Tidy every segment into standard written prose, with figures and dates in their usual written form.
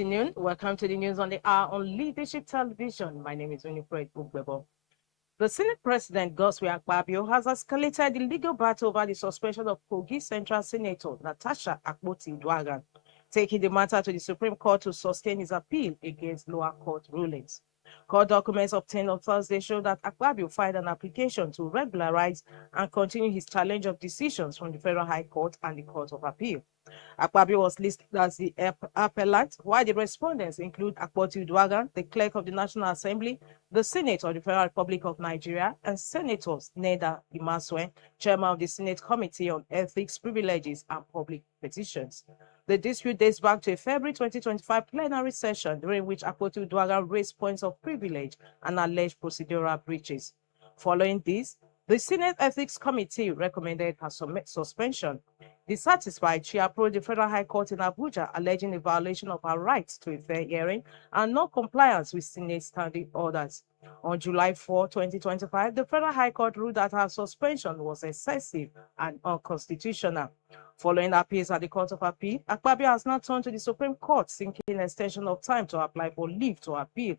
afternoon. Welcome to the news on the hour on Leadership Television. My name is Winifred Ugbebo. The Senate President, Akpabio, has escalated the legal battle over the suspension of Kogi Central Senator Natasha Akpabio, taking the matter to the Supreme Court to sustain his appeal against lower court rulings. Court documents obtained on Thursday show that Akpabio filed an application to regularize and continue his challenge of decisions from the Federal High Court and the Court of Appeal. Akpabio was listed as the appellant, while the respondents include Akpoti Uduaghan, the Clerk of the National Assembly, the Senate of the Federal Republic of Nigeria, and Senators Neda Imaswe, Chairman of the Senate Committee on Ethics, Privileges, and Public Petitions. The dispute dates back to a February 2025 plenary session during which Akpoti Uduaghan raised points of privilege and alleged procedural breaches. Following this, the Senate Ethics Committee recommended her suspension. Dissatisfied, she approached the Federal High Court in Abuja, alleging a violation of her rights to a fair hearing and non-compliance with Senate standing orders. On July 4, 2025, the Federal High Court ruled that her suspension was excessive and unconstitutional. Following appeals at the Court of Appeal, Akpabio has now turned to the Supreme Court, seeking an extension of time to apply for leave to appeal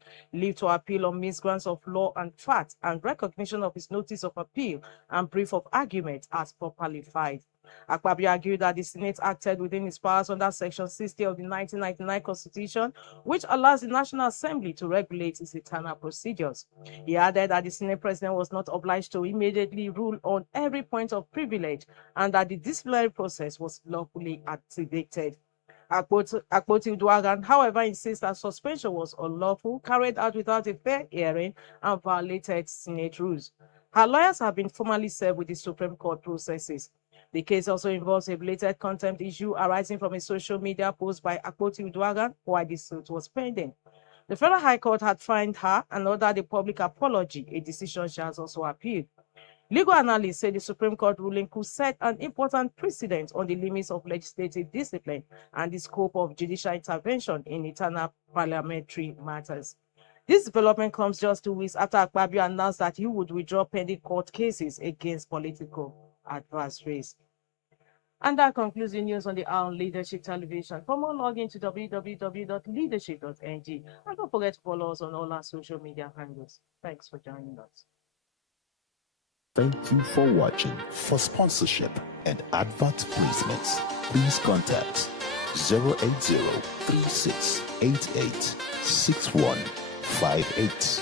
on misgrants of law and fact, and recognition of his notice of appeal and brief of argument as properly filed. Akpabio argued that the Senate acted within its powers under Section 60 of the 1999 Constitution, which allows the National Assembly to regulate its internal procedures. He added that the Senate President was not obliged to immediately rule on every point of privilege and that the disciplinary process was lawfully activated. Akpoti Uduaghan, however, insists that suspension was unlawful, carried out without a fair hearing, and violated Senate rules. Her lawyers have been formally served with the Supreme Court processes. The case also involves a blatant contempt issue arising from a social media post by Akpoti Uduaghan while the suit was pending. The Federal High Court had fined her and ordered a public apology, a decision she has also appealed. Legal analysts say the Supreme Court ruling could set an important precedent on the limits of legislative discipline and the scope of judicial intervention in internal parliamentary matters. This development comes just 2 weeks after Akpabio announced that he would withdraw pending court cases against political adversaries. And that concludes the news on the Hour on Leadership Television. For more, log in to www.leadership.ng and don't forget to follow us on all our social media handles. Thanks for joining us. Thank you for watching. For sponsorship and advert placements, please contact 080-3688-6158.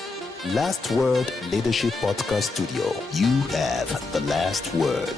Last Word Leadership Podcast Studio. You have the last word.